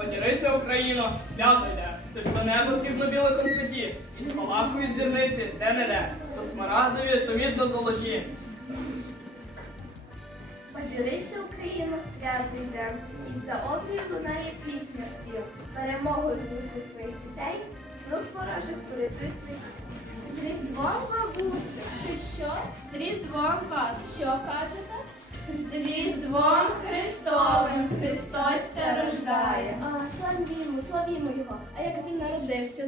Поділися, Україно, свято йде, світло небо срібно-біле конфеті, і спалахують зірниці, де не де, то смарагдові, то міжно-золоті. Поділися, Україно, свято йде, і за обрій лунає пісня спів. Перемогу знеси своїх дітей, з рук ворожих порятуй світ. З Різдвом бабусю, що що? З Різдвом вас, що кажете?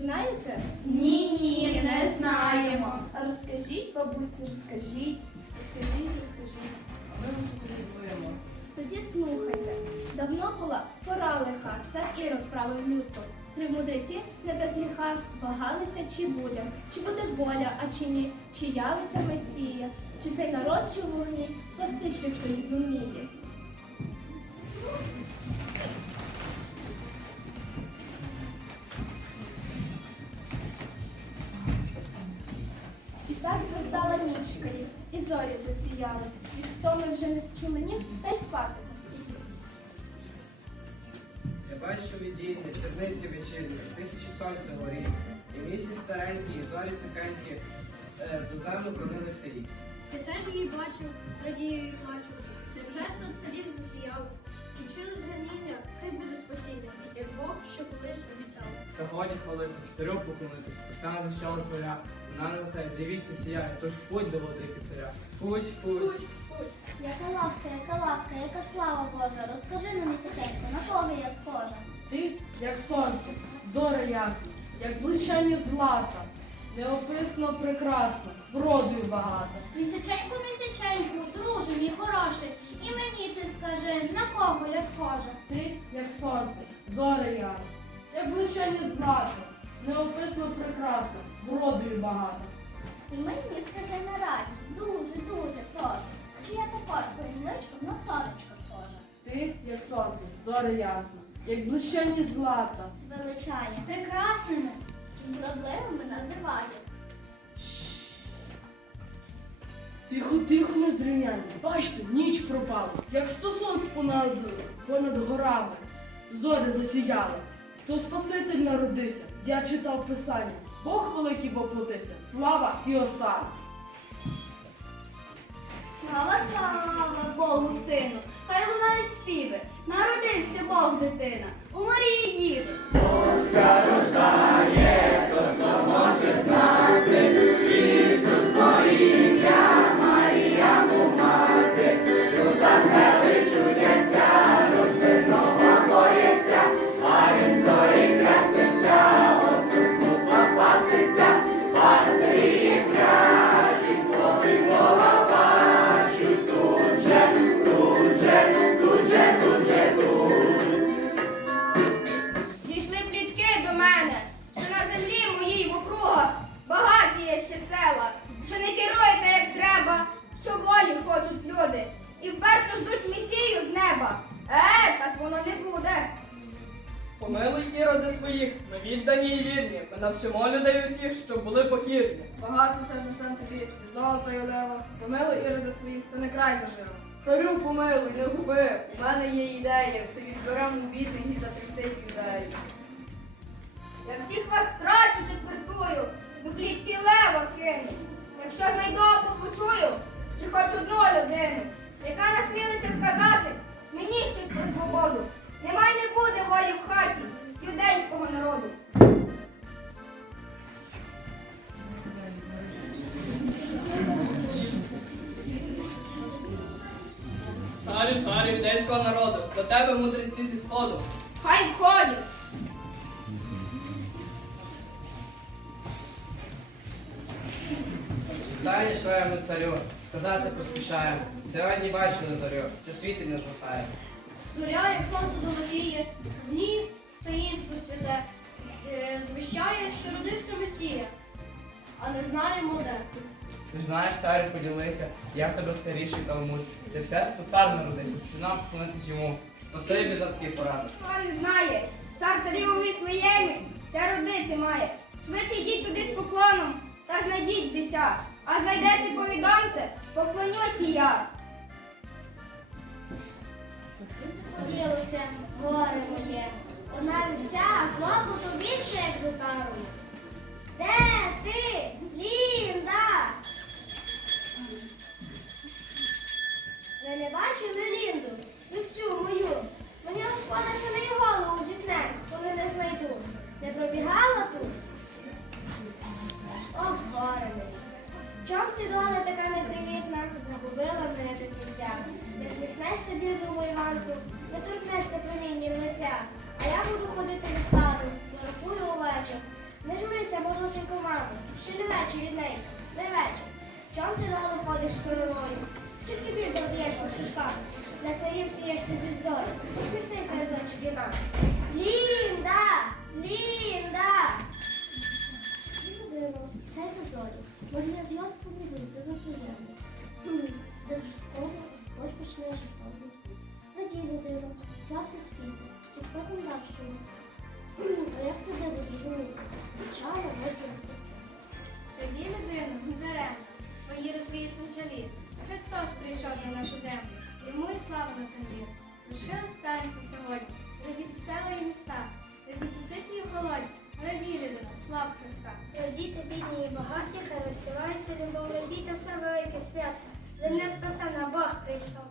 Знаєте? Ні, ні, не знаємо. А розкажіть, бабусю, розкажіть. Розкажіть, розкажіть. А ми вас слухаємо. Тоді слухайте. Давно була пора лиха, цар Ірод правив люто. Три мудреці не без гріха вагалися, чи буде, чи буде воля, а чи ні, чи явиться Месія, чи цей народ, що вогні, спасти ще хтось зуміє. Зорі засіяли. Від втоми вже не чули ніг, та й спати. Я бачу видіння, черниці вечірні, тисячі сонця горі, і місяць старенький, і зорі тихенькі, е, до землі пронилися їх. Я теж її бачу, радію і плачу. Невже це царів засіяв? Скінчили зганіння, хай буде спасіння, як Бог, що колись. Та годі хвалити, царю поклонитись, писана вищала зоря, вона несе, дивіться, сіяє, тож путь до владики царя. Путь, путь. Яка ласка, яка ласка, яка слава Божа, розкажи на місяченько, на кого я схожа? Ти, як сонце, зоря ясна, як блищання злата, неописно прекрасна, вродою багата. Місяченько, місяченьку, друже мій хороший, і мені ти скажи, на кого я схожа? Ти, як сонце, зоря ясна, як блищання злата, неописно прекрасна, вродою багата. І мені скажи на радість, дуже, дуже прошу, чи я також повіночком на сонечко схожа? Ти, як сонце, зоря ясна, як блищання злата, Звеличає прекрасними і вродливими називає. Тихо, тихо, не незрівняння. Бачите, ніч пропала, як сто сонць понад, понад горами. Зорі засіяли. То Спаситель народився. Я читав писання. Бог великий воплотився. Слава і осана. Слава, слава Богу, сину, Помилуй іроди своїх, ми віддані і вірні. Ми навчимо людей усіх, щоб були покірні. Багатство все знесем тобі, золото й олево, помилуй іроди своїх, то не край зажив. Царю помилуй, не губи. У мене є ідея, все відберемо у біди і затримтить людей. Я всіх вас страчу четвертую, до клітки лева кину. Якщо знайду почую, ще хоч одну людину, яка насмілиться сказати народу. Царю, царю юдейського народу, до тебе мудреці зі сходу. Хай входять. Останнє, що я царю, сказати поспішаємо. Сьогодні бачили зорю, що світи не згасає. Зоря, як сонце золотіє, в ній таїнство святе, з- звіщає, що родився Месія, а не знаємо де. Ти ж знаєш, царю, поділися, я в тебе старіший Талмуд. Ти все спецар народився, що нам поклонитись йому. Спасибі за такий порадок. Хто не знає, цар царів у Віфлеємі ся родити має. Швидше йдіть туди з поклоном та знайдіть дитя. А знайдете, повідомте, поклонюсь і я. Поділося горе моє, бо навіть ця клопоту більше, як з отарою. Де ти, Лінда? Ви не бачили Лінду? Вівцю мою. Мені господар на неї голову зітне, коли не знайду. Не пробігала тут? Ох, горе мені. Чом ти доля така непривітна, загубила мене до кінця. Не сміхнешся бідному Іванку, не торкнешся промінням лиця. А я буду ходити вистави, нарахую овечок. Не журися, молодшенько, мамо, ще не вечір рідненька, не вечір. Чом ти доли ходиш стороною? Скільки бід завдаєш по стежках? Для царів сієш ти звіздою. Усміхнися разочок і нам. Лінда! Лінда! Людино, сяйте зорі. Марія з Йосипом йдуть до Вифлеєму. Де вже скоро Господь почне жертовний путь. Радій, людино, слався світу, Дав що. А як це диво зрозуміти? Вчара роджує серце. Тоді людину даремно, мої розвіються жалі. Христос прийшов на нашу землю, йому і слава на землі. Лишилось таїнство сьогодні, радіти села і міста, радіти ситі і голодні, радій людина, слав Христа. Радійте, бідні і багаті, хай розсівається любов, радійте це велике свято. Земля спасена, Бог прийшов.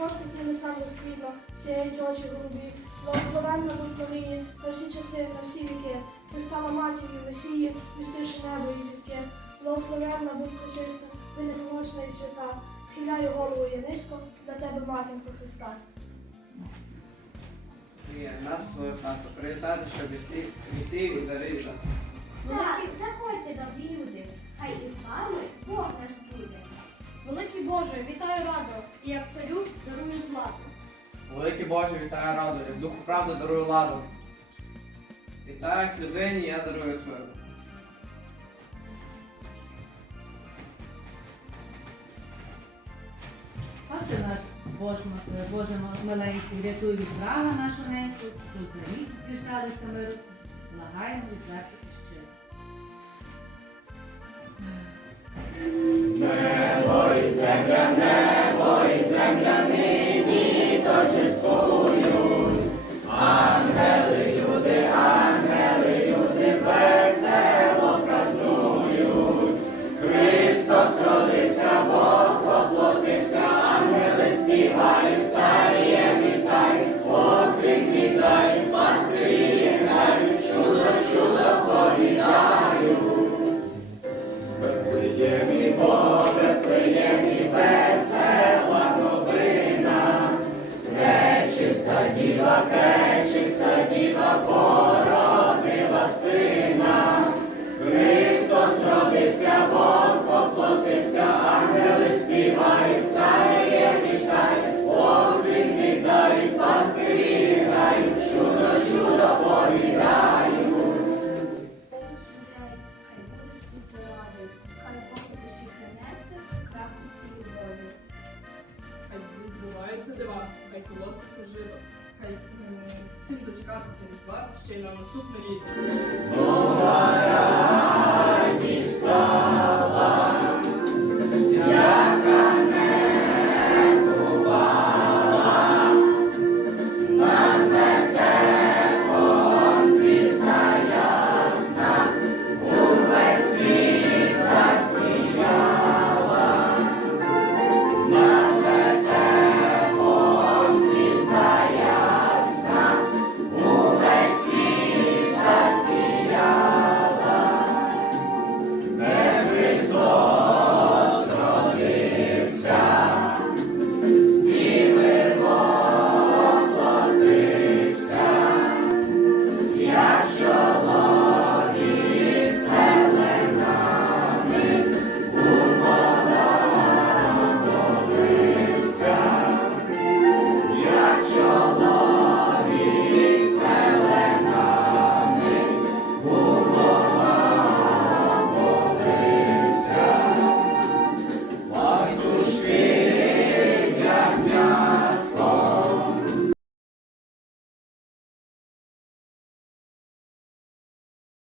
Сонце кинеться розквітло, сяють очі голубі, благословенна будь нині, на всі часи, на всі віки, ти стала матір'ю Месії, містивши небо і зірки, благословенна будь пречиста, ви непомочна і свята, схиляю голову я низько, для тебе матінко Христа. Є, нас в свою хату привітати, щоб весів і дари час. Так, заходьте, добрі люди. Хай і з вами Бог. Великий Боже, вітаю радо, і як царю дарую злату. Великий Боже, вітаю раду, як духу правди дарую ладу. І так людині я дарую смерть. Оце наш Боже, Боже маленький, рятуй від врага нашу неньку, тут на рік діждалися миру, благаємо відверто і се дива, кај философ се жива, кај сим дочеката се два, ще е на наступна лига.